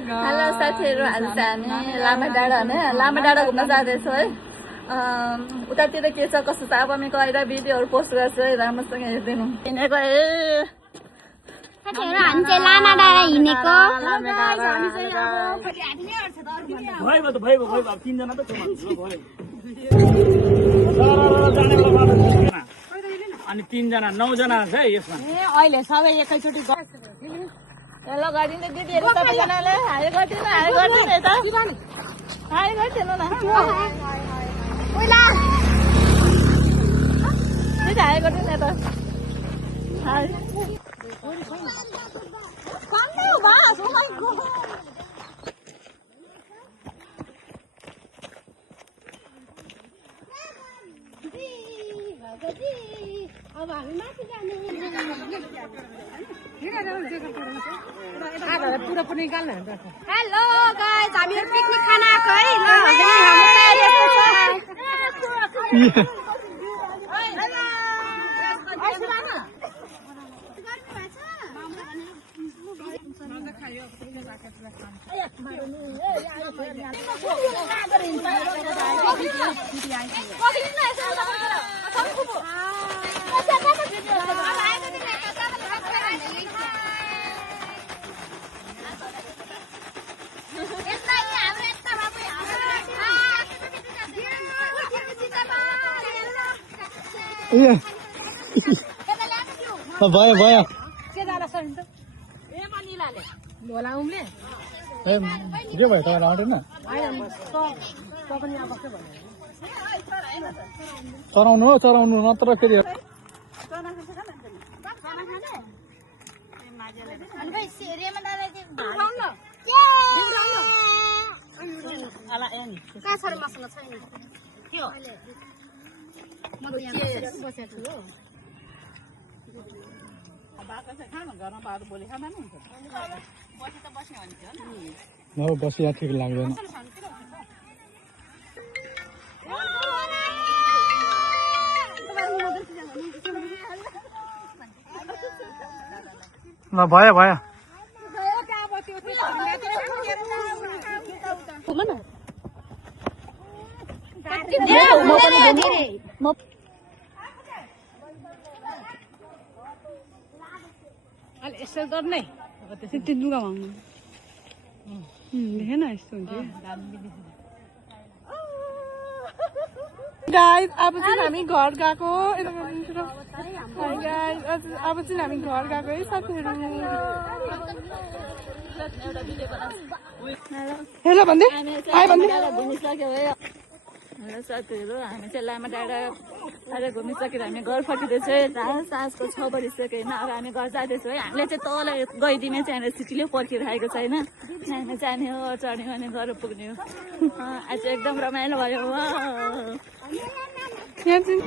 Hello साथीहरू, आज चाहिँ हामी लामा डाँडा लामा डाँडा घुम्न जाँदैछौँ है। उतातिर के छ कस्तो छ अब हामी गएर भिडियोहरू पोस्ट गर्छु है, राम्रोसँग हेरिदिनु। हिँडेको हामी चाहिँ लामा डाँडा हिँडेको। अनि 3 जना 9 जना छ है यसमा। अहिले सबै एकैचोटि ल गरिदिनु दिदीहरू, सबैजनाले हाई गरिदिनु यता हाई गरिदिनु न, हाई गरिदिनु यता हाई। अब हामी माथि जाने पुरा पनि निकाल्नु हुन्छ। हेलो गाइस, हामीहरु पिकनिक खान आएको है। भयो भयो के जाला सर त ए मनिलाले ढोला उम्ले ए के भयो त आउँदैन पनि अब के भन्नु चराउनु नत्र फेरि अनि भाइ सेरेमा दाले कहाँ छ र मसँग छैन थियो म त यहाँ बसेको छु हो। बसिया ठिक लाग्दैन। भयो भयो अलि यसो गर्ने त्यति लुगा माग्नु देखेन यस्तो हुन्छ। गाइस अब चाहिँ हामी घर गएको, अब चाहिँ हामी घर गएको है साथीहरू। हेलो भन्दै घुमिसक्यो है। हेलो साथीहरू, हामी चाहिँ लामा डाँडा अहिले घुमिसकेर हामी घर फर्किँदैछौँ है। साँझको 6 बजिसक्यो होइन। अब हामी घर जाँदैछौँ है। हामीले चाहिँ तल गइदिने चाहिँ हामीले सिटीले पर्खिरहेको छैन। हामी जाने हो, चढ्ने अनि घर पुग्ने हो। आज चाहिँ एकदम रमाइलो भयो। यहाँ चाहिँ